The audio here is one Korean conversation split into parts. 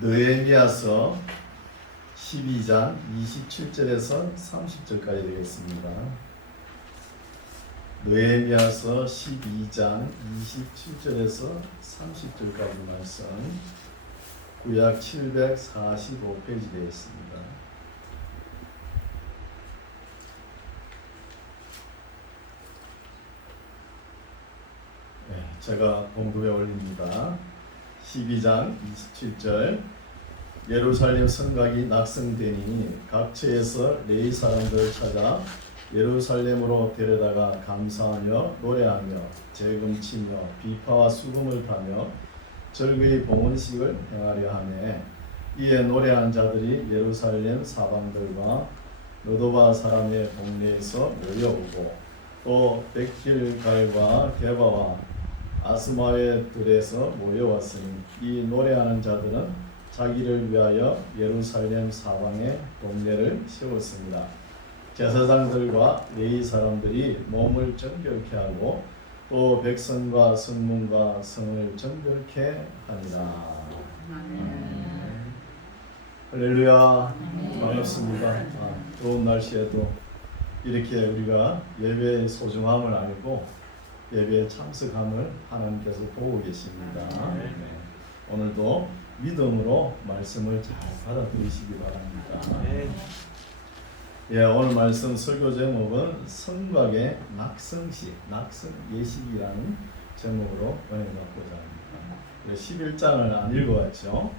느헤미야서 12장 27절에서 30절까지 되겠습니다. 느헤미야서 12장 27절에서 30절까지 말씀, 구약 745페이지 되겠습니다. 제가 봉독에 올립니다. 12장 27절, 예루살렘 성곽이 낙성되니 각처에서 레위 사람들을 찾아 예루살렘으로 데려다가 감사하며 노래하며 재금치며 비파와 수금을 타며 절기의 봉헌식을 행하려 하매, 이에 노래한 자들이 예루살렘 사방들과 느도바 사람의 동네에서 모여오고 또 백길갈과 게바와 아스마의 들에서 모여왔으니, 이 노래하는 자들은 자기를 위하여 예루살렘 사방에 동네를 세웠습니다. 제사장들과 레위 사람들이 몸을 정결케 하고 또 백성과 성문과 성을 정결케 하니라. 할렐루야. 반갑습니다. 더운 날씨에도 이렇게 우리가 예배의 소중함을 알고 예배에 참석함을 하나님께서 보고 계십니다. 오늘도 믿음으로 말씀을 잘 받아들이시기 바랍니다. 오늘 말씀 설교 제목은 성곽의 낙성식, 낙성예식이라는 제목으로 은혜 받고자 합니다. 11장을 안 읽어왔죠.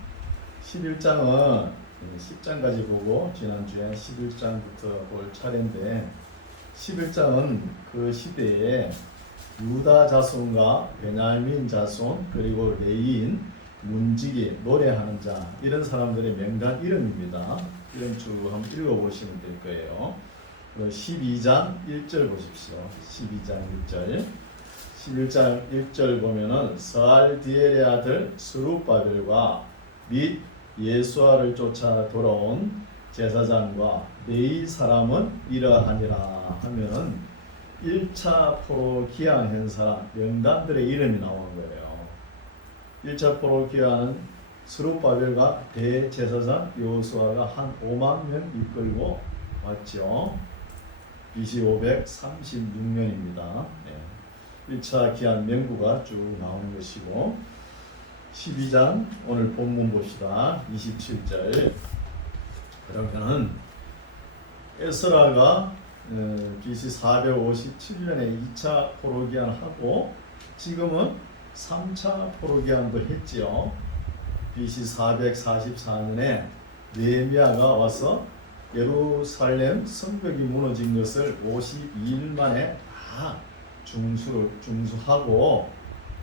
11장은 10장까지 보고 지난주에 11장부터 볼 차례인데, 11장은 그 시대에 유다 자손과 베냐민 자손, 그리고 레위인, 문지기, 노래하는 자, 이런 사람들의 명단 이름입니다. 이름 쭉 한번 읽어보시면 될 거예요. 12장 1절 보십시오. 12장 1절. 11장 1절 보면은 스알디엘의 아들 스룹바벨과 및 예수아를 쫓아 돌아온 제사장과 레위 사람은 이러하니라 하면은 1차 포로 기항한 사람 명단들의 이름이 나오는 거예요. 1차 포로 기항은 스룹바벨과 대제사장 여호수아가 한 5만 명 이끌고 왔죠. BC 536년입니다. 1차 기한 명부가 쭉 나오는 것이고, 12장 오늘 본문 봅시다. 27절. 그러면은 에스라가 BC 457년에 2차 포로기한을 하고 지금은 3차 포로기한도 했지요. BC 444년에 느헤미야가 와서 예루살렘 성벽이 무너진 것을 52일 만에 다 중수하고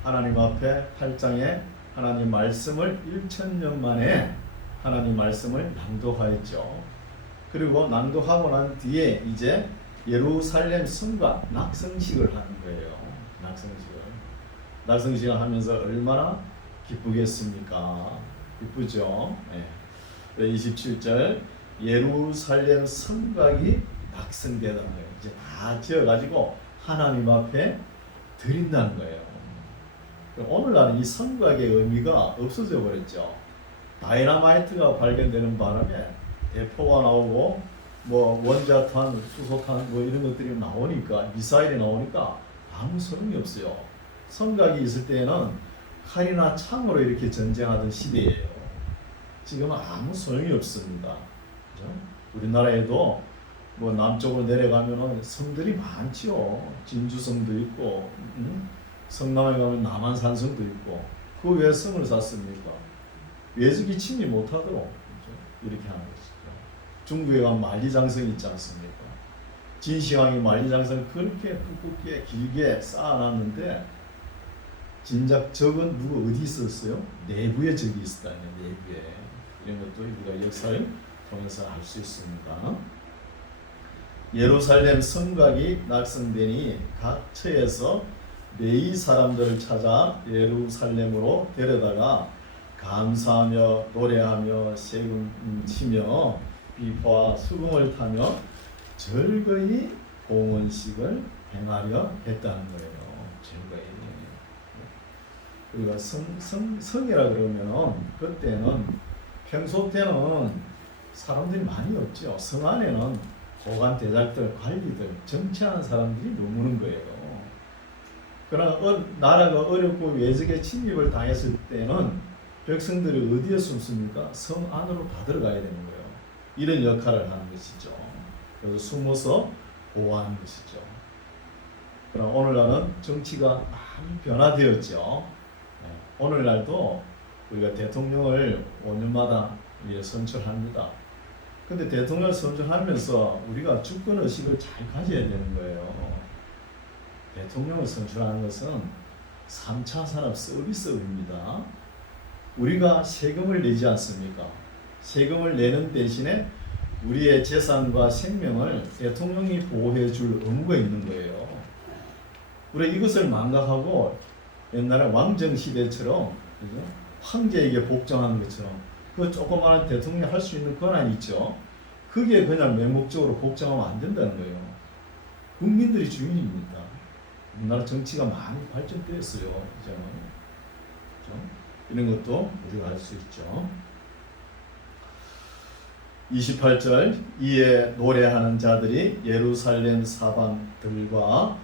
하나님 앞에 8장에 하나님 말씀을 1000년 만에 하나님 말씀을 낭독하였죠. 그리고 낭독하고 난 뒤에 이제 예루살렘 성곽 낙성식을 하는 거예요. 낙성식을 하면서 얼마나 기쁘겠습니까? 기쁘죠. 27절, 예루살렘 성곽이 낙성되는 거예요. 이제 다 지어가지고 하나님 앞에 드린다는 거예요. 오늘날은 이 성곽의 의미가 없어져 버렸죠. 다이너마이트가 발견되는 바람에 대포가 나오고 뭐 원자탄, 수소탄 뭐 이런 것들이 나오니까, 미사일이 나오니까 아무 소용이 없어요. 성곽이 있을 때에는 칼이나 창으로 이렇게 전쟁하던 시대예요. 지금은 아무 소용이 없습니다. 그렇죠? 우리나라에도 뭐 남쪽으로 내려가면은 성들이 많지요. 진주성도 있고, 성남에 가면 남한산성도 있고. 그 왜 성을 샀습니까? 외적이 침입 못하도록, 그렇죠? 이렇게 하는 것이죠. 중국에 가면 만리장성이 있지 않습니까? 진시황이 만리장성을 그렇게 두껍게 길게 쌓아놨는데, 진작 적은 누구 어디 있었어요? 내부에 적이 있었다는, 내부에. 이런 것도 우리가 역사를 통해서 알 수 있습니다. 예루살렘 성곽이 낙성되니 각처에서 레위 사람들을 찾아 예루살렘으로 데려다가 감사하며 노래하며 세금 치며 비파와 수금을 타며 절거히 봉헌식을 행하려 했다는 거예요. 절거히. 우리가 성이라 그러면 그때는 평소 때는 사람들이 많이 없죠. 성 안에는 고관 대작들, 관리들, 정치하는 사람들이 머무는 거예요. 그러나 나라가 어렵고 외적의 침입을 당했을 때는 백성들이 어디에 숨습니까? 성 안으로 다 들어가야 되는 거예요. 이런 역할을 하는 것이죠. 그래서 숨어서 보호하는 것이죠. 그럼 오늘날은 정치가 많이 변화되었죠. 오늘날도 우리가 대통령을 5년마다 선출합니다. 근데 대통령을 선출하면서 우리가 주권의식을 잘 가져야 되는 거예요. 대통령을 선출하는 것은 3차 산업 서비스업입니다. 우리가 세금을 내지 않습니까? 세금을 내는 대신에 우리의 재산과 생명을 대통령이 보호해 줄 의무가 있는 거예요. 우리 이것을 망각하고 옛날에 왕정시대처럼, 그죠? 황제에게 복종하는 것처럼 그 조그마한 대통령이 할 수 있는 권한이 있죠. 그게 그냥 맹목적으로 복종하면 안 된다는 거예요. 국민들이 주인입니다. 우리나라 정치가 많이 발전되었어요. 이제는. 그렇죠? 이런 것도 우리가 알 수 있죠. 28절 이에 노래하는 자들이 예루살렘 사방들과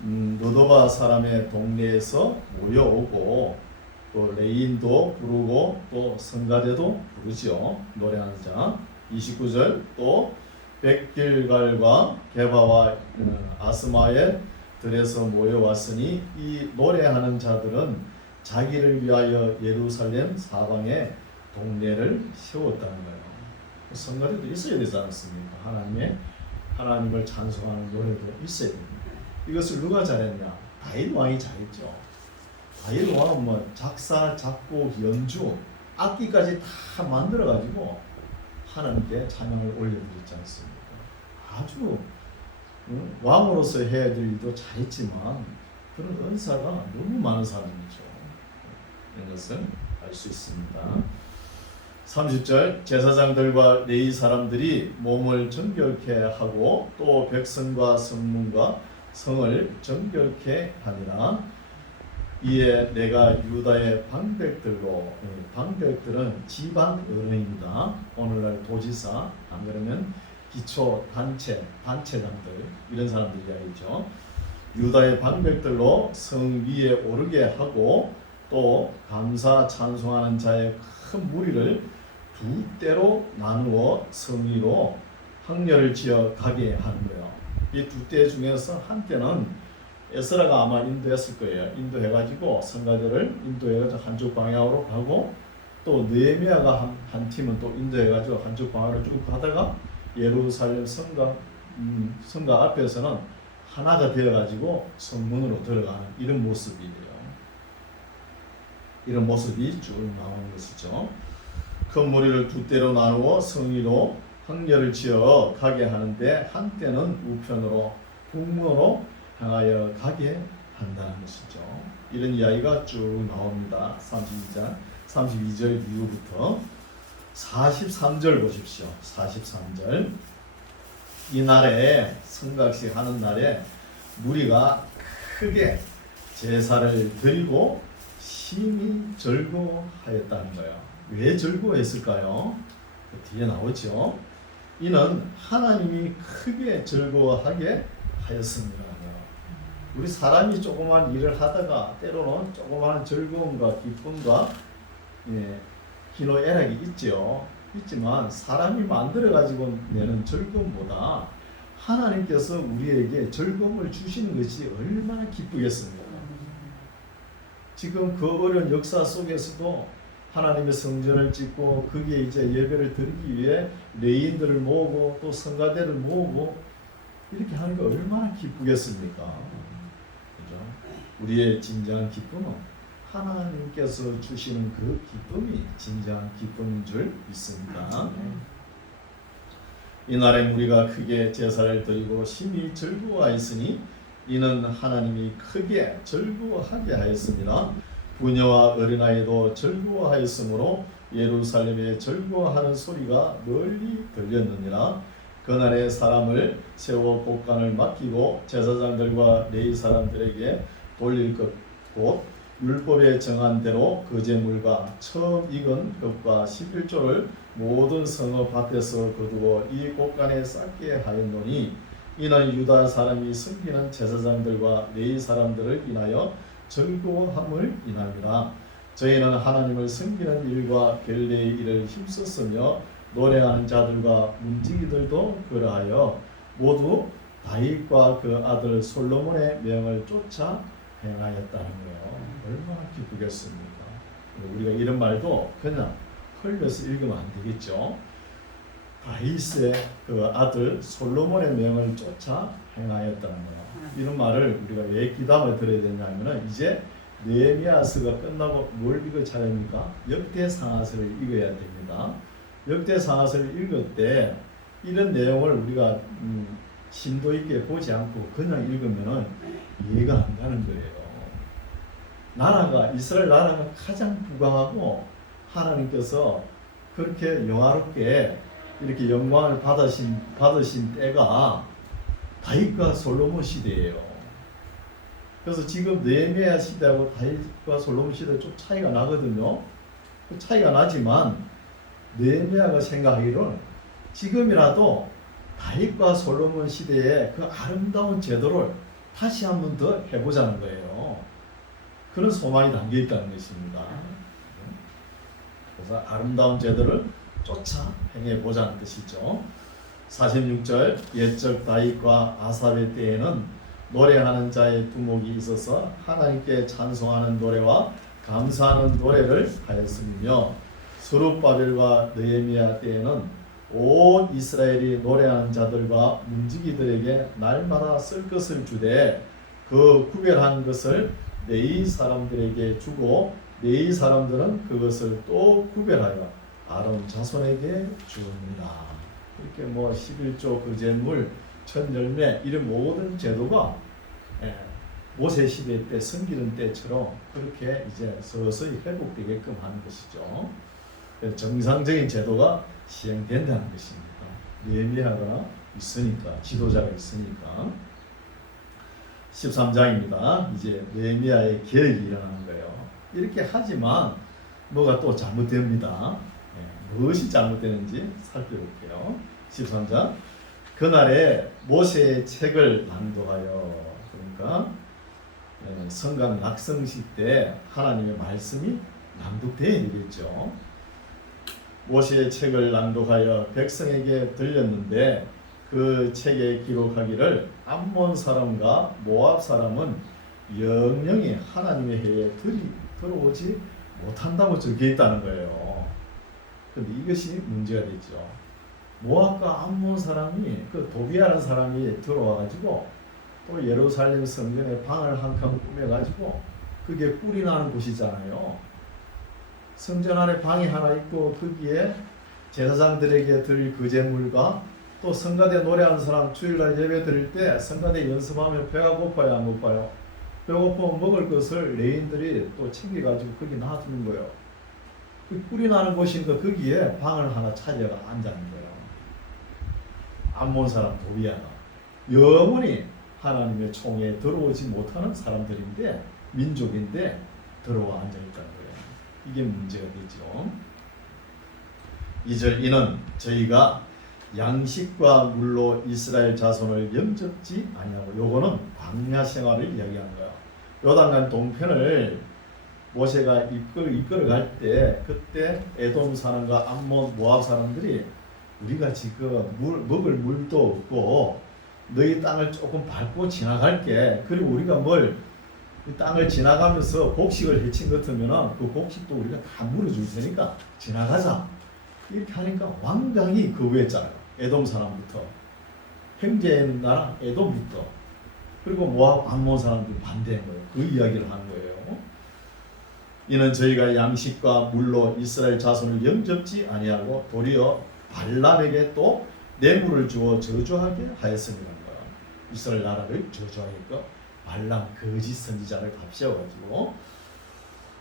느도바 사람의 동네에서 모여오고 또 레인도 부르고 또 성가대도 부르지요. 노래하는 자. 29절 또 백길갈과 게바와 아스마의 들에서 모여왔으니 이 노래하는 자들은 자기를 위하여 예루살렘 사방에 동네를 세웠다는 거예요. 성가대도 있어야 되지 않습니까? 하나님을 찬송하는 노래도 있어야 됩니다. 이것을 누가 잘했냐? 다윗 왕이 잘했죠. 다윗 왕은 뭐 작사, 작곡, 연주, 악기까지 다 만들어 가지고 하나님께 찬양을 올려드렸지 않습니까? 아주 왕으로서 해야 될 일도 잘했지만 그런 은사가 너무 많은 사람이죠. 이런 것을 알 수 있습니다. 30절 제사장들과 레위 사람들이 몸을 정결케 하고 또 백성과 성문과 성을 정결케 하니라. 이에 내가 유다의 방백들은 지방 어른입니다. 오늘날 도지사, 안 그러면 기초 단체장들 이런 사람들 이야기죠. 유다의 방백들로 성 위에 오르게 하고 또 감사 찬송하는 자의 큰 무리를 두 때로 나누어 성 위로 항렬을 지어 가게 하는 거예요. 이 두 때 중에서 한 때는 에스라가 아마 인도했을 거예요. 인도해가지고 성가대를 인도해가지고 한쪽 방향으로 가고 또 느헤미야가 한 팀은 또 인도해가지고 한쪽 방향으로 쭉 가다가 예루살렘 성가 앞에서는 하나가 되어가지고 성문으로 들어가는 이런 모습이에요. 이런 모습이 쭉 나오는 것이죠. 큰 무리를 두 때로 나누어 성위로 항렬을 지어 가게 하는데 한때는 우편으로 북문으로 향하여 가게 한다는 것이죠. 이런 이야기가 쭉 나옵니다. 32절 이후부터 43절 보십시오. 43절 이날에 성각식 하는 날에 무리가 크게 제사를 드리고 심히 즐거워하였다는 거예요. 왜 즐거워했을까요? 뒤에 나오죠. 이는 하나님이 크게 즐거워하게 하였습니다. 우리 사람이 조그만 일을 하다가 때로는 조그만 즐거움과 기쁨과 희노애락이 있지만 사람이 만들어 가지고 내는 즐거움보다 하나님께서 우리에게 즐거움을 주시는 것이 얼마나 기쁘겠습니까? 지금 그 어려운 역사 속에서도 하나님의 성전을 짓고 거기에 이제 예배를 드리기 위해 레인들을 모으고 또 성가대를 모으고 이렇게 하는 게 얼마나 기쁘겠습니까? 그죠? 우리의 진정한 기쁨은 하나님께서 주시는 그 기쁨이 진정한 기쁨인 줄 믿습니다. 이날에 우리가 크게 제사를 드리고 심히 즐거워하였으니 이는 하나님이 크게 즐거워하게 하였습니다. 부녀와 어린아이도 즐거워하였으므로 예루살렘에 즐거워하는 소리가 널리 들렸느니라. 그날에 사람을 세워 곡간을 맡기고 제사장들과 레위 사람들에게 돌릴 것 곧 율법에 정한 대로 그 제물과 처음 익은 것과 11조를 모든 성읍 밭에서 거두어 이 곳간에 쌓게 하였노니 이는 유다 사람이 섬기는 제사장들과 레위 사람들을 인하여 절구함을 인함이라. 저희는 하나님을 섬기는 일과 결례의 일을 힘썼으며 노래하는 자들과 문지기들도 그러하여 모두 다윗과 그 아들 솔로몬의 명을 쫓아 행하였다는 거예요. 얼마나 기쁘겠습니까? 우리가 이런 말도 그냥 흘려서 읽으면 안 되겠죠. 다윗의 그 아들 솔로몬의 명을 쫓아 행하였다는 거예요. 이런 말을 우리가 왜 귀담아 들어야 되냐면은 이제 느헤미야서가 끝나고 뭘 읽을 차례입니까? 역대상하서를 읽어야 됩니다. 역대상하서를 읽을 때 이런 내용을 우리가 심도 있게 보지 않고 그냥 읽으면은 이해가 안 가는 거예요. 나라가 이스라엘 나라가 가장 부강하고 하나님께서 그렇게 영화롭게 이렇게 영광을 받으신 때가 다윗과 솔로몬 시대예요. 그래서 지금 느헤미야 시대하고 다윗과 솔로몬 시대 좀 차이가 나거든요. 그 차이가 나지만 느헤미야가 생각하기로는 지금이라도 다윗과 솔로몬 시대의 그 아름다운 제도를 다시 한 번 더 해보자는 거예요. 그런 소망이 담겨 있다는 것입니다. 그래서 아름다운 제도를 쫓아 행해보자는 뜻이죠. 46절 옛적 다윗과 아삽의 때에는 노래하는 자의 두목이 있어서 하나님께 찬송하는 노래와 감사하는 노래를 하였으며 스룹바벨과 느헤미야 때에는 온 이스라엘이 노래하는 자들과 문지기들에게 날마다 쓸 것을 주되 그 구별한 것을 레위 사람들에게 주고 레위 사람들은 그것을 또 구별하여 아론 자손에게 주니라. 이렇게 뭐 11조 그 제물 천열매 이런 모든 제도가 모세 시대 때 섬기는 때처럼 그렇게 이제 서서히 회복되게끔 하는 것이죠. 정상적인 제도가 시행된다는 것입니다. 느헤미야가 있으니까, 지도자가 있으니까. 13장입니다. 이제 느헤미야의 개혁이 일어나는 거예요. 이렇게 하지만 뭐가 또 잘못됩니다. 무엇이 잘못되는지 살펴볼게요. 13장. 그날에 모세의 책을 낭독하여, 그러니까 성간 낙성식 때 하나님의 말씀이 낭독되어야 되겠죠. 모세의 책을 낭독하여 백성에게 들렸는데 그 책에 기록하기를 암몬 사람과 모압 사람은 영영이 하나님의 해에 들어오지 못한다고 적혀 있다는 거예요. 그런데 이것이 문제가 됐죠. 모압과 암몬 사람이 그 도비아라는 사람이 들어와가지고 또 예루살렘 성전에 방을 한 칸 꾸며가지고 그게 꿀이 나는 곳이잖아요. 성전 안에 방이 하나 있고 거기에 제사장들에게 드릴 그 제물과 또 성가대 노래하는 사람 주일날 예배 드릴 때 성가대 연습하면 배가 고파요, 안 고파요? 배고프면 먹을 것을 레인들이 또 챙겨가지고 거기 놔두는 거예요. 그 꿀이 나는 곳이니까 거기에 방을 하나 차지하고 앉는 거예요. 암몬 사람 도비아가 영원히 하나님의 총에 들어오지 못하는 사람들인데, 민족인데 들어와 앉아있다는 거예요. 이게 문제가 되죠. 2절 이는 저희가 양식과 물로 이스라엘 자손을 영접지 아니하고, 요거는 광야 생활을 이야기하는 거야. 요단강 동편을 모세가 이끌어갈 때 그때 에돔 사람과 암몬 모압 사람들이 우리가 지금 먹을 물도 없고 너희 땅을 조금 밟고 지나갈게. 그리고 우리가 이 땅을 지나가면서 곡식을 해친 것 같으면 그 곡식도 우리가 다 물어줄 테니까 지나가자. 이렇게 하니까 완강히 거부했잖아요. 에돔 사람부터, 형제의 나라 에돔부터, 그리고 모압 암몬 사람들이 반대한 거예요. 그 이야기를 한 거예요. 이는 저희가 양식과 물로 이스라엘 자손을 영접지 아니하고 도리어 발람에게 또 뇌물을 주어 저주하게 하였습니다. 이스라엘 나라를 저주하니까 발람 거짓 선지자를 합세워가지고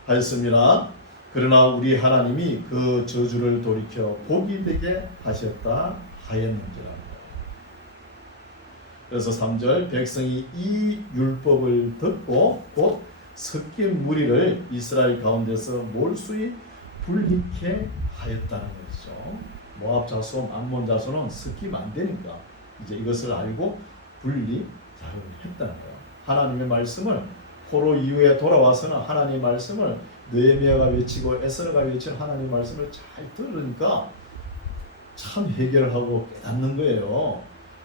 하였습니다. 그러나 우리 하나님이 그 저주를 돌이켜 복이 되게 하셨다 하였는지라. 그래서 3절 백성이 이 율법을 듣고 곧 섞인 무리를 이스라엘 가운데서 몰수히 분리케 하였다는 것이죠. 모압 자손, 암몬 자손은 섞이면 안 되니까 이제 이것을 알고 분리 했다는 거예요. 하나님의 말씀을 포로 이후에 돌아와서는 하나님의 말씀을 느헤미야가 외치고 에스라가 외친 하나님의 말씀을 잘 들으니까 참 해결하고 깨닫는 거예요.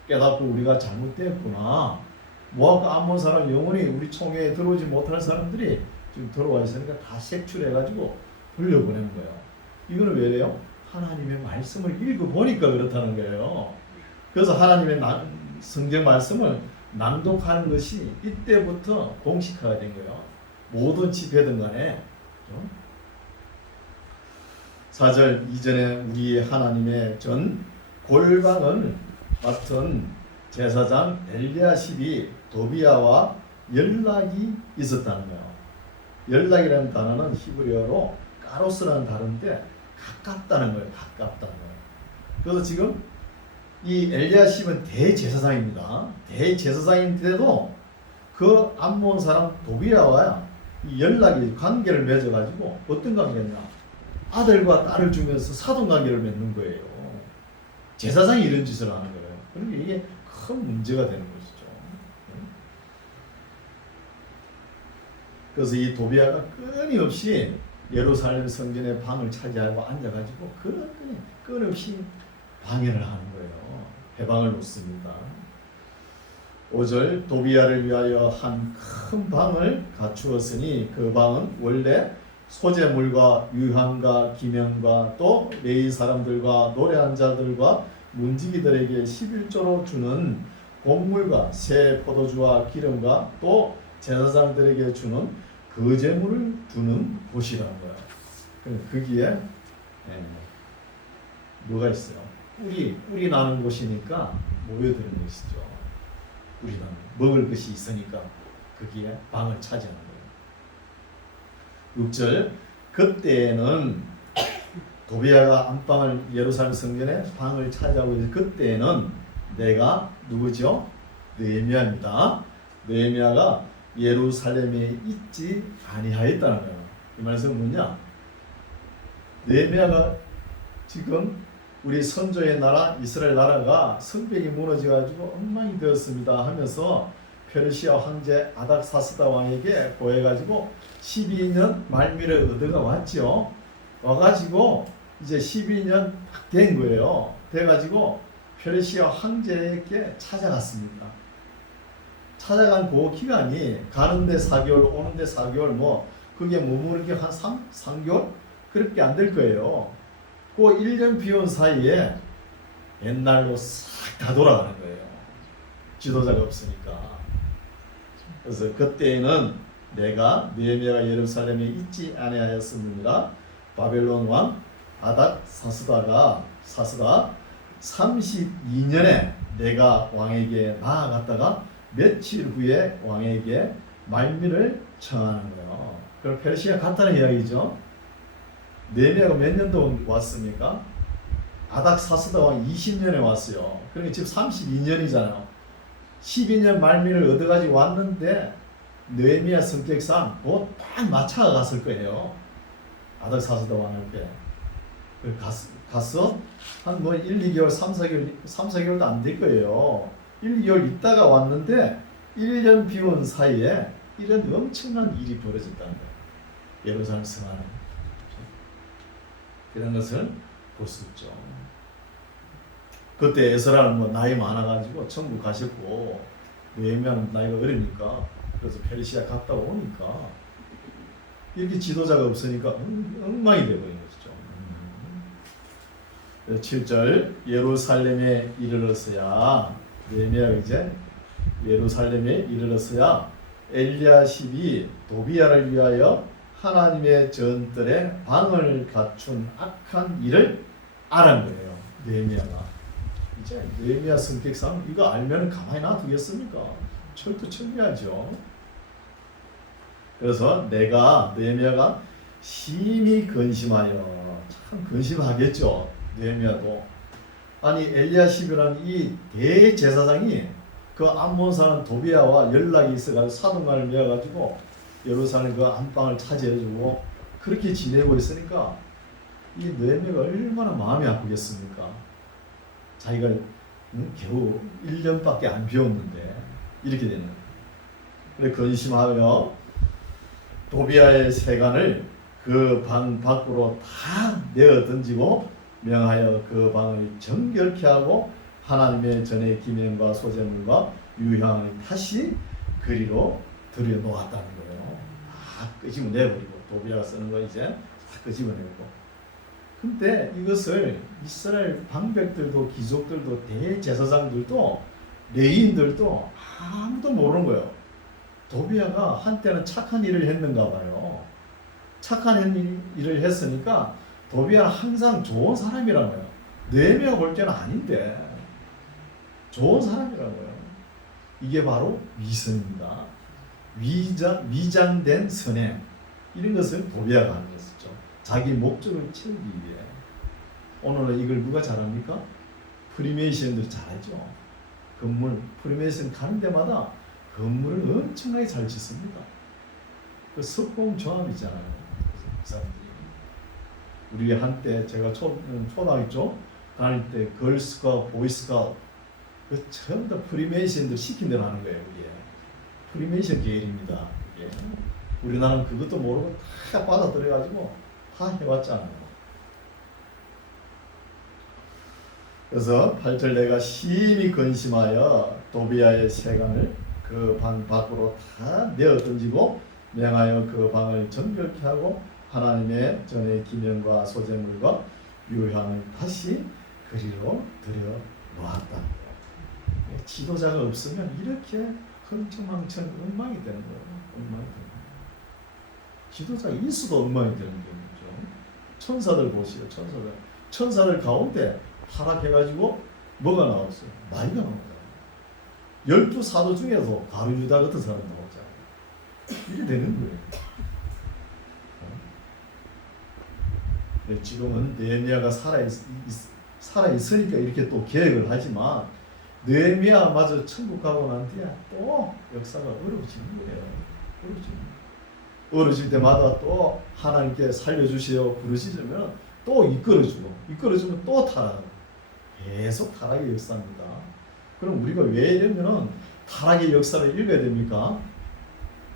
깨닫고 우리가 잘못됐구나. 모압과 암몬 사람 영원히 우리 총회에 들어오지 못할 사람들이 지금 들어와 있으니까 다 색출해가지고 돌려보내는 거예요. 이거는 왜래요? 하나님의 말씀을 읽어보니까 그렇다는 거예요. 그래서 하나님의 성경 말씀을 낭독하는 것이 이때부터 공식화가 된 거예요. 모든 집회든 간에. 4절 이전에 우리 하나님의 전 골방을 맡은 제사장 엘리야십이 도비야와 연락이 있었다는 거예요. 연락이라는 단어는 히브리어로 까로스라는 단어인데 가깝다는 거예요. 가깝다는 거예요. 그래서 지금 이 엘리야십은 대제사장입니다. 대제사장인데도 그 암몬 사람 도비야와 연락이 관계를 맺어가지고 어떤 관계냐? 아들과 딸을 주면서 사돈 관계를 맺는 거예요. 제사장이 이런 짓을 하는 거예요. 그러니까 이게 큰 문제가 되는 것이죠. 그래서 이 도비야가 끊임없이 예루살렘 성전의 방을 차지하고 앉아가지고 끊임없이 방해를 하는 거예요. 해방을 놓습니다. 5절 도비야를 위하여 한 큰 방을 갖추었으니 그 방은 원래 소재물과 유향과 기명과 또 레위 사람들과 노래한 자들과 문지기들에게 11조로 주는 곡물과 새 포도주와 기름과 또 제사장들에게 주는 거제물을 두는 곳이라는 거야. 거기에 뭐가 있어요? 꿀이 나는 곳이니까 모여드는 것이죠. 꿀이 나는 먹을 것이 있으니까 거기에 방을 차지하는 거예요. 6절 그때에는 도비야가 안방을 예루살렘 성전에 방을 차지하고 있는 그때에는 내가 누구죠? 느헤미야입니다. 느헤미야가 예루살렘에 있지 아니하였다는 거예요. 이 말씀은 뭐냐? 느헤미야가 지금 우리 선조의 나라 이스라엘 나라가 성벽이 무너져가지고 엉망이 되었습니다 하면서 페르시아 황제 아닥사스다 왕에게 보여가지고 12년 말미를 얻어가 왔죠. 와가지고 이제 12년 딱 된 거예요. 돼가지고 페르시아 황제에게 찾아갔습니다. 찾아간 그 기간이 가는데 4개월 오는데 4개월 그게 머무는 게 한 3개월? 그렇게 안 될 거예요. 그 1년 비온 사이에 옛날로 싹 다 돌아가는 거예요. 지도자가 없으니까. 그래서 그때에는 내가 느헤미야가 예루살렘에 있지 아니하였습니다. 바벨론 왕 아닥사스다 32년에 내가 왕에게 나아갔다가 며칠 후에 왕에게 말미를 청하는 거예요. 그럼 페르시아 갔다는 이야기죠. 느헤미야가 몇 년 동안 왔습니까? 아닥사스다 왕 20년에 왔어요. 그러니까 지금 32년이잖아요. 12년 말미를 얻어가지고 왔는데 느헤미야 성격상 딱 맞춰가 갔을 거예요. 아닥사스다 왕한테. 가서 한 1, 2개월, 3, 4개월도 안 될 거예요. 1, 2개월 있다가 왔는데 1년 비온 사이에 이런 엄청난 일이 벌어졌다는 거예요. 예루살렘 성 안에. 그런 것을 볼 수 있죠. 그때 에스라는 나이 많아가지고 천국 가셨고 느헤미야는 나이가 어리니까 그래서 페르시아 갔다 오니까 이렇게 지도자가 없으니까 엉망이 되어버린 것이죠. 7절 예루살렘에 이르렀어야 느헤미야가 이제 예루살렘에 이르렀어야 엘리야십이 도비야를 위하여 하나님의 전뜰에 방을 갖춘 악한 일을 알은 거예요. 느헤미야가. 이제 느헤미야 성격상 이거 알면 가만히 놔두겠습니까? 철두철미하죠. 그래서 느헤미야가 심히 근심하여 참 근심하겠죠. 느헤미야도 아니 엘리야십이라는 이 대제사장이 그 암몬 사람 도비야와 연락이 있어가지고 사돈간을 맺어가지고 예루살렘 그 안방을 차지해주고 그렇게 지내고 있으니까 이 느헤미야가 얼마나 마음이 아프겠습니까? 자기가 겨우 1년밖에 안 비웠는데 이렇게 되는 거예요. 그래 근심하여 도비아의 세간을 그 방 밖으로 다 내어 던지고 명하여 그 방을 정결케 하고 하나님의 전에 기념과 소재물과 유향을 다시 그리로 들여놓았다는 거예요. 다 끄집어내버리고 도비아가 쓰는 거 이제 다 끄집어내고. 근데 이것을 이스라엘 방백들도 귀족들도 대제사장들도 레위인들도 아무도 모르는 거예요. 도비아가 한때는 착한 일을 했는가 봐요. 착한 일을 했으니까 도비아는 항상 좋은 사람이라고요. 느헤미야가 볼 때는 아닌데 좋은 사람이라고요. 이게 바로 위선입니다. 위장된 선행. 이런 것을 도비아가 하는 것이죠. 자기 목적을 채우기 위해. 오늘은 이걸 누가 잘합니까? 프리메이션들이 잘하죠. 건물 프리메이션 가는 데마다 건물을 엄청나게 잘 짓습니다. 그 석공조합이잖아요. 그 사람들이. 우리 한때 제가 초등학교 다닐 때 걸스카우트, 보이스카우트 그 전부 다 프리메이션들 시킨 대로 하는 거예요. 그게 프리메이션 계열입니다. 그게. 우리나라는 그것도 모르고 다 받아들여가지고 다 해왔잖아요. 그래서 8절 내가 심히 근심하여 도비아의 세간을 그 방 밖으로 다 내어 던지고 명하여 그 방을 정결케 하고 하나님의 전의 기념과 소재물과 유향을 다시 그리로 들여 놓았다. 지도자가 없으면 이렇게 흥청망청 엉망이 되는 거예요. 엉망이 되는 거예요. 지도자가 있어도 엉망이 되는 거죠. 천사들 보시오. 천사들 가운데 타락해가지고 뭐가 나왔어요? 나이가 나왔어요. 12사도 중에서 가룟유다 같은 사람이 나오잖아요. 이게 되는 거예요. 지금은 느헤미야가 살아있으니까 이렇게 또 계획을 하지만 느헤미야마저 천국 가고 난 뒤에 또 역사가 어려워지는 거예요. 어려워질 때마다 또 하나님께 살려주시오 부르시면 또 이끌어주면 또 타락하고 계속 타락의 역사입니다. 그럼 우리가 왜 이러면은 타락의 역사를 읽어야 됩니까?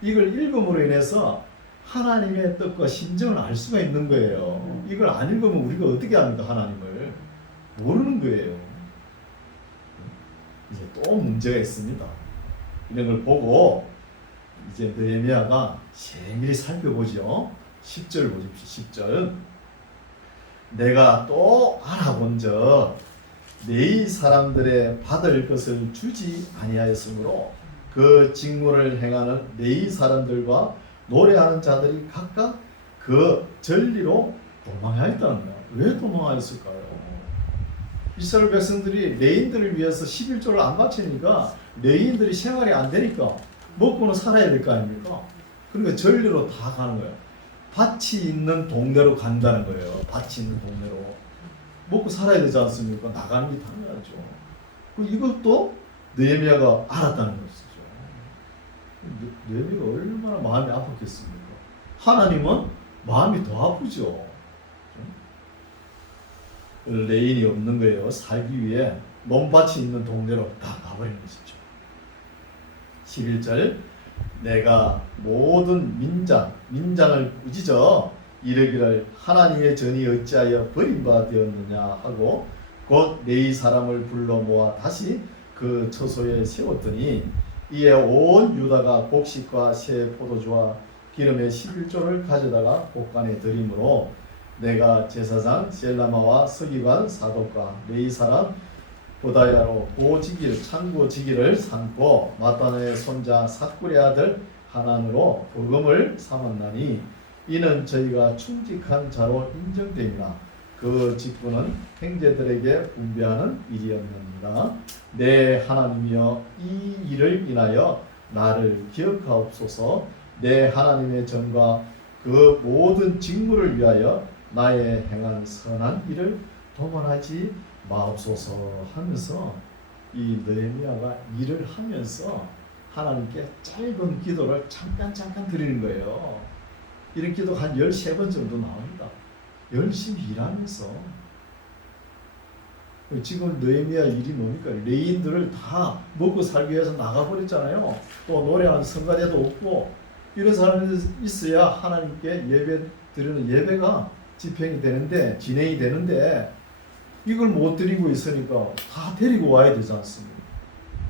이걸 읽음으로 인해서 하나님의 뜻과 심정을 알 수가 있는 거예요. 이걸 안 읽으면 우리가 어떻게 합니까? 하나님을 모르는 거예요. 이제 또 문제가 있습니다. 이런 걸 보고 이제 느헤미야가 세밀히 살펴보죠. 10절 보십시오. 10절 내가 또 알아본즉 네 사람들의 받을 것을 주지 아니하였으므로 그 직무를 행하는 네 사람들과 노래하는 자들이 각각 그 전리로 도망하였다는 거예요. 왜 도망하였을까요? 이스라엘 백성들이 레인들을 위해서 11조를 안 바치니까 레인들이 생활이 안 되니까 먹고는 살아야 될 거 아닙니까? 그러니까 전리로 다 가는 거예요. 밭이 있는 동네로 간다는 거예요. 밭이 있는 동네로. 먹고 살아야 되지 않습니까? 나가는 게 당연하죠. 이것도 느헤미야가 알았다는 것이죠. 느헤미야가 얼마나 마음이 아팠겠습니까? 하나님은 마음이 더 아프죠. 레인이 없는 거예요. 살기 위해 논밭이 있는 동네로 다 가버리는 것이죠. 11절 내가 모든 민장을 꾸짖어 이르기를 하나님의 전이 어찌하여 버림받아 되었느냐 하고 곧 네 사람을 불러 모아 다시 그 처소에 세웠더니 이에 온 유다가 곡식과 새 포도주와 기름의 11조를 가져다가 곳간에 드림으로 내가 제사장 셀라마와 서기관 사독과 레위 사람 보다야로 창고지기를 삼고 마따나의 손자 삭굴의 아들 하난으로 복음을 삼았나니 이는 저희가 충직한 자로 인정됩니다. 그 직분은 형제들에게 분배하는 일이었느니라. 내 하나님이여 이 일을 인하여 나를 기억하옵소서. 내 하나님의 전과 그 모든 직무를 위하여 나의 행한 선한 일을 도만하지 마옵소서 하면서 이 느헤미야가 일을 하면서 하나님께 짧은 기도를 잠깐 드리는 거예요. 이런 기도가 한 13번 정도 나옵니다. 열심히 일하면서. 지금 느헤미야 일이 뭡니까? 레인들을 다 먹고 살기 위해서 나가버렸잖아요. 또 노래하는 성가대도 없고 이런 사람이 있어야 하나님께 예배 드리는 예배가 집행이 되는데, 진행이 되는데 이걸 못 드리고 있으니까 다 데리고 와야 되지 않습니까?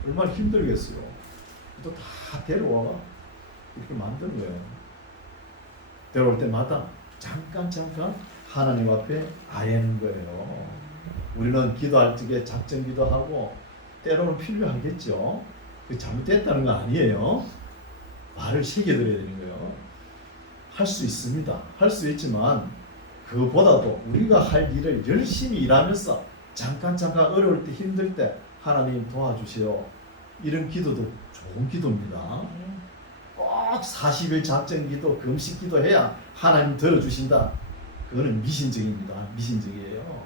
얼마나 힘들겠어요. 또 다 데려와 이렇게 만드는 거예요. 데려올 때마다 잠깐 하나님 앞에 아뢰는 거예요. 우리는 기도할 적에 작전 기도하고 때로는 필요하겠죠. 그 잘못됐다는 거 아니에요. 말을 새겨드려야 되는 거예요. 할 수 있습니다. 할 수 있지만 그보다도 우리가 할 일을 열심히 일하면서 잠깐 어려울 때 힘들 때 하나님 도와주세요. 이런 기도도 좋은 기도입니다. 꼭 40일 작전 기도, 금식 기도 해야 하나님 들어주신다. 그거는 미신적입니다. 미신적이에요.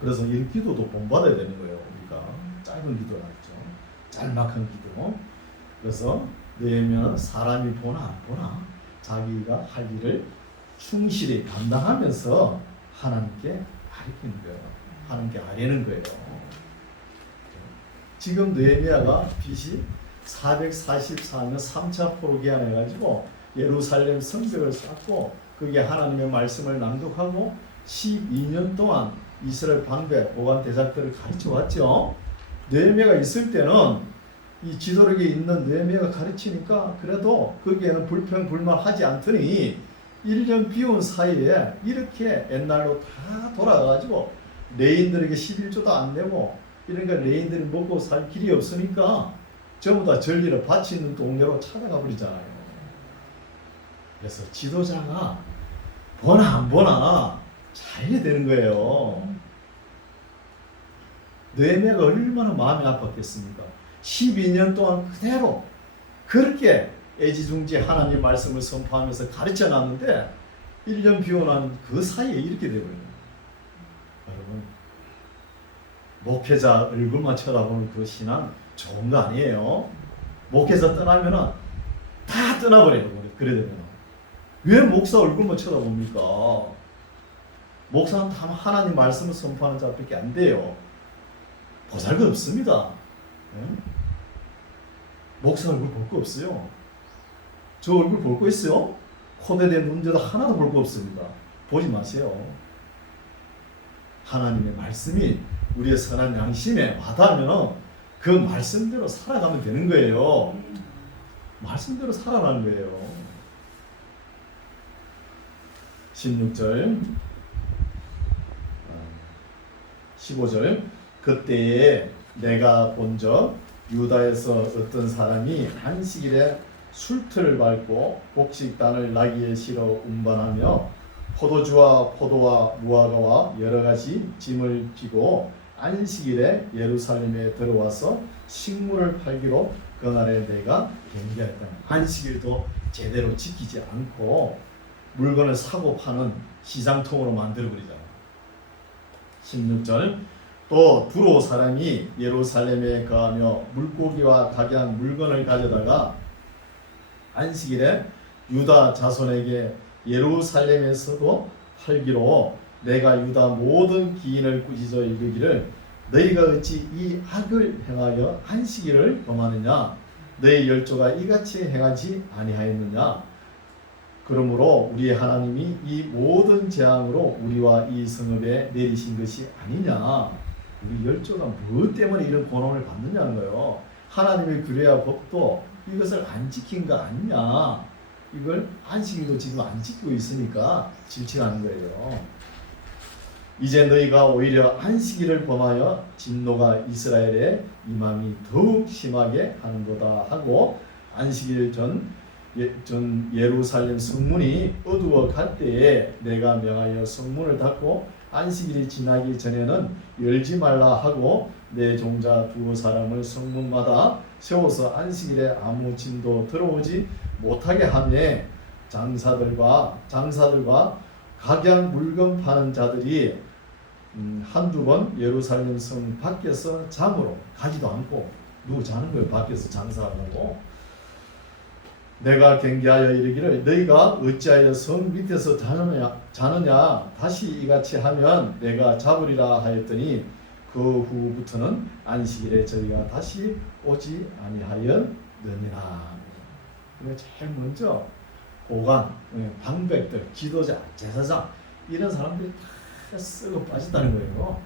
그래서 이런 기도도 본받아야 되는 거예요. 우리가 짧은 기도라 했죠. 짤막한 기도. 그래서 느헤미야는 사람이 보나 안 보나 자기가 할 일을 충실히 감당하면서 하나님께 가르치는 거예요. 하나님께 아뢰는 거예요. 지금 느헤미야가 BC 444년 3차 포로 개헌해가지고 예루살렘 성벽을 쌓고 거기에 하나님의 말씀을 낭독하고 12년 동안 이스라엘 방배 보관 대작들을 가르쳐 왔죠. 느헤미야가 있을 때는 이 지도록에 있는 느헤미야가 가르치니까 그래도 거기에는 불평불만하지 않더니 1년 비운 사이에 이렇게 옛날로 다 돌아가가지고 레인들에게 11조도 안 내고 이러니까 레인들이 먹고 살 길이 없으니까 전부 다 전리를 밭이 있는 동네로 찾아가 버리잖아요. 그래서 지도자가 보나 안 보나 잘 해야 되는 거예요. 느헤미야가 얼마나 마음이 아팠겠습니까? 12년 동안 그대로 그렇게 애지중지 하나님 말씀을 선포하면서 가르쳐 놨는데 1년 비고 난 그 사이에 이렇게 되어버려요. 여러분, 목회자 얼굴만 쳐다보는 그 신앙 좋은 거 아니에요. 목회자 떠나면은 다 떠나버려요. 그래 되면 왜 목사 얼굴만 쳐다봅니까? 목사는 다 하나님 말씀을 선포하는 자밖에 안 돼요. 보잘것 없습니다. 네? 목사 얼굴 볼 거 없어요. 저 얼굴 볼 거 있어요? 코대된 문제도 하나도 볼 거 없습니다. 보지 마세요. 하나님의 말씀이 우리의 선한 양심에 와닿으면 그 말씀대로 살아가면 되는 거예요. 말씀대로 살아가는 거예요. 16절 15절 그때에 내가 본적 유다에서 어떤 사람이 안식일에 술틀을 밟고 곡식단을 나귀에 실어 운반하며 포도주와 포도와 무화과와 여러 가지 짐을 지고 안식일에 예루살렘에 들어와서 식물을 팔기로 그날에 내가 경계했다. 안식일도 제대로 지키지 않고 물건을 사고 파는 시장통으로 만들어버리잖아. 16절 또 두로 사람이 예루살렘에 거하며 물고기와 각양 물건을 가져다가 안식일에 유다 자손에게 예루살렘에서도 팔기로 내가 유다 모든 기인을 꾸짖어 이르기를 너희가 어찌 이 악을 행하여 안식일을 범하느냐 너희 열조가 이같이 행하지 아니하였느냐 그러므로 우리의 하나님이 이 모든 재앙으로 우리와 이 성읍에 내리신 것이 아니냐 우리 열조가 무엇 때문에 이런 고난을 받느냐는 거예요. 하나님의 규례와 법도 이것을 안 지킨 거 아니냐 이걸 안식일도 지금 안 지키고 있으니까 질책하는 거예요. 이제 너희가 오히려 안식일을 범하여 진노가 이스라엘에 임함이 더욱 심하게 하는도다 하고 안식일 전 예루살렘 성문이 어두워 갈 때에 내가 명하여 성문을 닫고 안식일이 지나기 전에는 열지 말라 하고 내 종자 두 사람을 성문마다 세워서 안식일에 아무 짐도 들어오지 못하게 하며 장사들과 각양 물건 파는 자들이 한두 번 예루살렘 성 밖에서 잠으로 가지도 않고 누구 자는 거예요. 밖에서 장사하고. 내가 경계하여 이르기를 너희가 어찌하여 성 밑에서 자느냐 다시 이같이 하면 내가 잡으리라 하였더니 그 후부터는 안식일에 저희가 다시 오지 아니하였느니라. 제일 먼저 고관, 방백들, 지도자, 제사장 이런 사람들이 다 썩어 빠졌다는 거예요.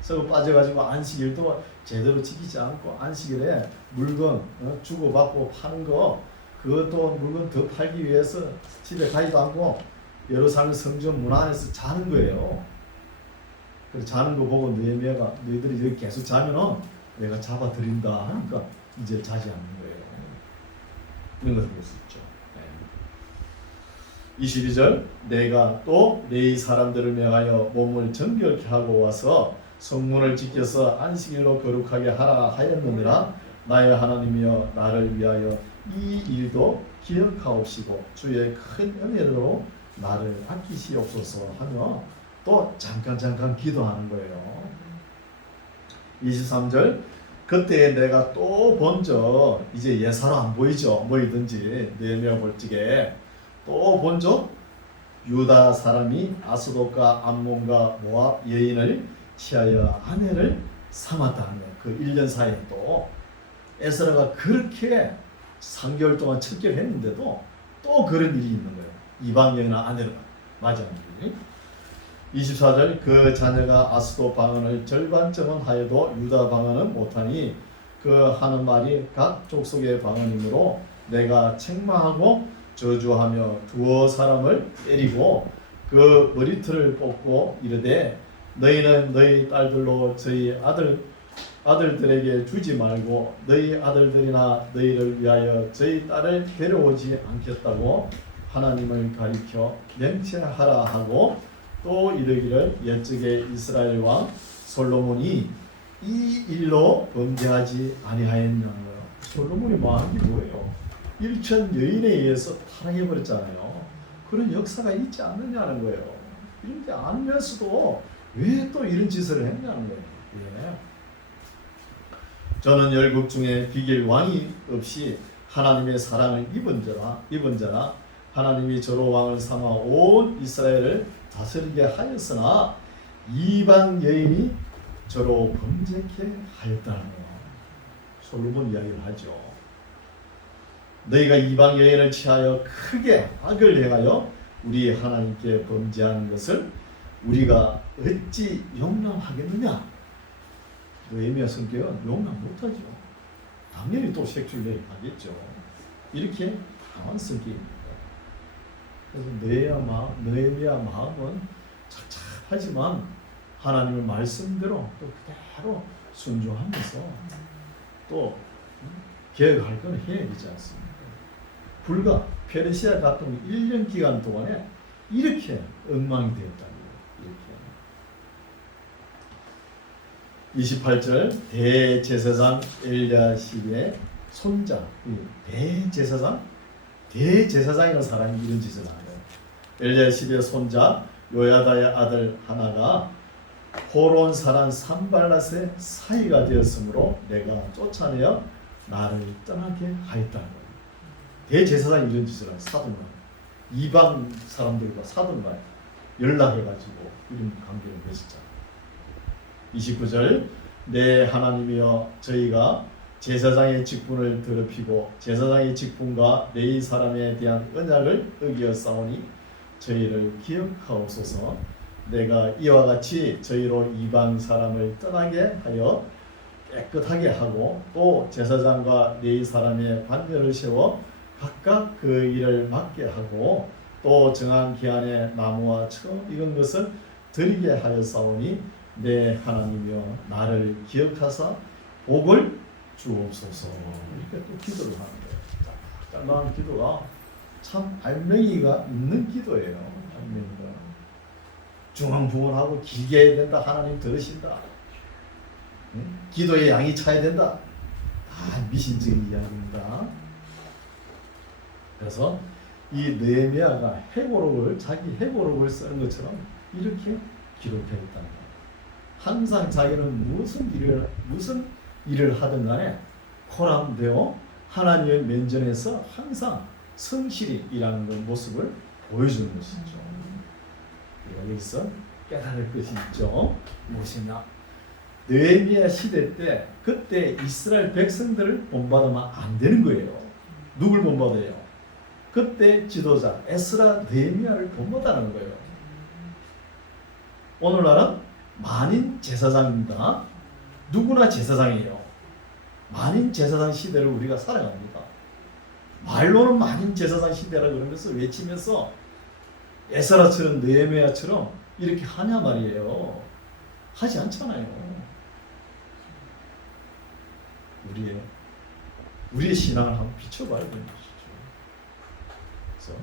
썩어 빠져가지고 안식일도 제대로 지키지 않고 안식일에 물건 주고받고 파는 거 그것도 물건 더 팔기 위해서 집에 가지도 않고 예루살렘 성전 문 안에서 자는 거예요. 그래서 자는 거 보고 느헤미야가 너희들이 여기 계속 자면은 내가 잡아들인다 하니까 이제 자지 않는 거예요. 이런 것을 볼 수 있죠. 22절 내가 또 내 사람들을 명하여 몸을 정결케 하고 와서 성문을 지켜서 안식일로 거룩하게 하라 하였느니라. 나의 하나님이여 나를 위하여 이 일도 기억하옵시고 주의 큰 은혜로 나를 아끼시옵소서 하며 또 잠깐 기도하는 거예요. 23절 그때 내가 또 본적 이제 예사로 안 보이죠. 뭐이든지 느헤미야 볼 적에 또 본적 유다 사람이 아스돗과 암몬과 모압 여인을 취하여 아내를 삼았다는 거예요. 그 1년 사이에 또 에스라가 그렇게 3개월 동안 척결했는데도 또 그런 일이 있는 거예요. 이방 여인의 아내를 맞이하는 일이. 24절 그 자녀가 아스돗 방언을 절반쯤은 하여도 유다 방언은 못하니 그 하는 말이 각 족속의 방언이므로 내가 책망하고 저주하며 두어 사람을 때리고 그 머리털을 뽑고 이르되 너희는 너희 딸들로 저희 아들들에게 주지 말고 너희 아들들이나 너희를 위하여 저희 딸을 데려오지 않겠다고 하나님을 가리켜 명체하라 하고 또 이르기를 옛적에 이스라엘 왕 솔로몬이 이 일로 범죄하지 아니하였냐고요. 솔로몬이 망한 게 뭐예요? 일천 여인에 의해서 타락해버렸잖아요. 그런 역사가 있지 않느냐는 거예요. 이런 게 알면서도 왜 또 이런 짓을 했냐는 거예요. 예. 저는 열국 중에 비길 왕이 없이 하나님의 사랑을 입은 자라 하나님이 저로 왕을 삼아 온 이스라엘을 다스리게 하였으나 이방 여인이 저로 범죄케 하였다는 거예요. 솔로몬 이야기를 하죠. 너희가 이방 여인을 취하여 크게 악을 행하여 우리 하나님께 범죄한 것을 우리가 어찌 용납하겠느냐? 느헤미야 성격은 용납 못하죠. 당연히 또 색출을 하겠죠. 이렇게 강한 성격입니다. 그래서 느헤미야 마음은 착착하지만 하나님의 말씀대로 또 그대로 순종하면서 또 계획할 건 해야 되지 않습니까? 불과 페르시아 같은 1년 기간 동안에 이렇게 엉망이 되었다는 거예요. 28절 대제사장 엘리야십의 손자 대제사장이라는 사람이 이런 짓을 하네요. 엘리야십의 손자 요야다의 아들 하나가 호론 사람 산발랏의 사이가 되었으므로 내가 쫓아내어 나를 떠나게 하였다는 거예요. 대제사장이 이런 짓을 해요. 사돈과 이방 사람들과 사돈과 연락해가지고 이런 관계를 맺었잖아요. 29절 내 하나님이여 저희가 제사장의 직분을 더럽히고 제사장의 직분과 내 사람에 대한 언약을 어기었사오니 저희를 기억하옵소서. 내가 이와 같이 저희로 이방 사람을 떠나게 하여 깨끗하게 하고 또 제사장과 네 사람의 반열을 세워 각각 그 일을 맡게 하고 또 정한 기한에 나무와 처 익은 것을 드리게 하였사오니 내 하나님이여 나를 기억하사 복을 주옵소서. 이렇게 또 기도를 하는 거예요. 짤막한 기도가 참 알맹이가 있는 기도예요. 알맹이가 중앙부원하고 길게 해야 된다. 하나님 들으신다. 기도의 양이 차야 된다. 다 미신적인 이야기입니다. 그래서 이 느헤미야가 자기 회고록을 쓰는 것처럼 이렇게 기록했다. 항상 자기는 무슨 일을 하든 간에 포함되어 하나님의 면전에서 항상 성실히 일하는 그 모습을 보여주는 것이죠. 우리가 여기서 깨달을 것이 있죠. 무엇이냐? 느헤미야 시대 때 그때 이스라엘 백성들을 본받으면 안 되는 거예요. 누굴 본받아요? 그때 지도자 에스라 느헤미야를 본받아는 거예요. 오늘날은 만인 제사장입니다. 누구나 제사장이에요. 만인 제사장 시대를 우리가 살아갑니다. 말로는 만인 제사장 시대라 그러면서 외치면서 에스라처럼 느헤미야처럼 이렇게 하냐 말이에요. 하지 않잖아요. 우리의 신앙을 한번 비춰봐야 되는 것이죠. 그래서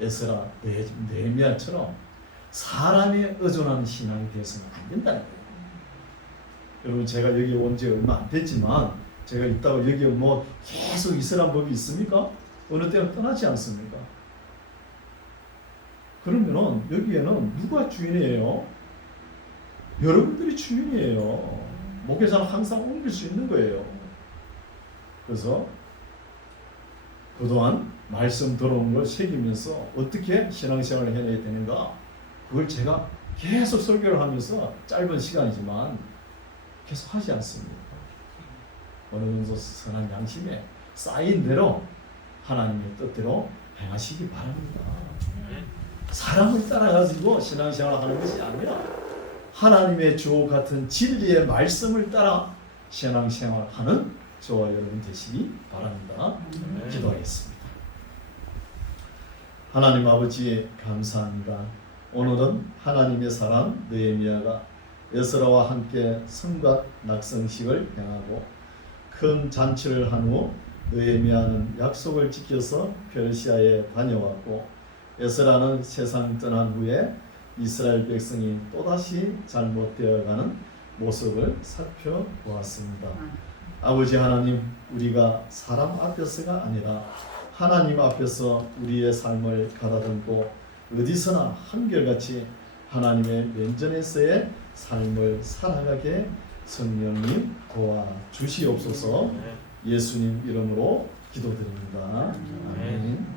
에스라 느헤미야처럼 사람에 의존하는 신앙이 되어서는 안 된다는 거예요. 여러분, 제가 여기 온 지 얼마 안 됐지만 제가 있다고 여기에 뭐 계속 이스라엘 법이 있습니까? 어느 때는 떠나지 않습니까? 그러면은 여기에는 누가 주인이에요? 여러분들이 주인이에요. 목회자는 항상 옮길 수 있는 거예요. 그래서 그동안 말씀 들어온 걸 새기면서 어떻게 신앙생활을 해내야 되는가, 그걸 제가 계속 설교를 하면서 짧은 시간이지만 계속 하지 않습니다. 어느 정도 선한 양심에 쌓인 대로 하나님의 뜻대로 행하시기 바랍니다. 사람을 따라가지고 신앙생활을 하는 것이 아니라 하나님의 주옥 같은 진리의 말씀을 따라 신앙생활을 하는 저와 여러분 되시기 바랍니다. 기도하겠습니다. 하나님 아버지, 감사합니다. 오늘은 하나님의 사람 느헤미야가 에스라와 함께 성곽 낙성식을 행하고 큰 잔치를 한 후 느헤미야는 약속을 지켜서 페르시아에 다녀왔고, 에스라는 세상 떠난 후에 이스라엘 백성이 또다시 잘못되어가는 모습을 살펴보았습니다. 아버지 하나님, 우리가 사람 앞에서가 아니라 하나님 앞에서 우리의 삶을 가다듬고 어디서나 한결같이 하나님의 면전에서의 삶을 살아가게 성령님 도와주시옵소서. 예수님 이름으로 기도드립니다. 아멘.